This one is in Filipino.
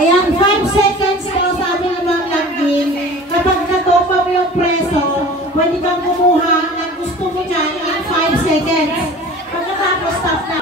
Ayan, 5 seconds po sabi ng mga langin. Kapag natopa mo yung preso, pwede kang kumuha ng gusto mo dyan in 5 seconds. Pagkatapos stop na.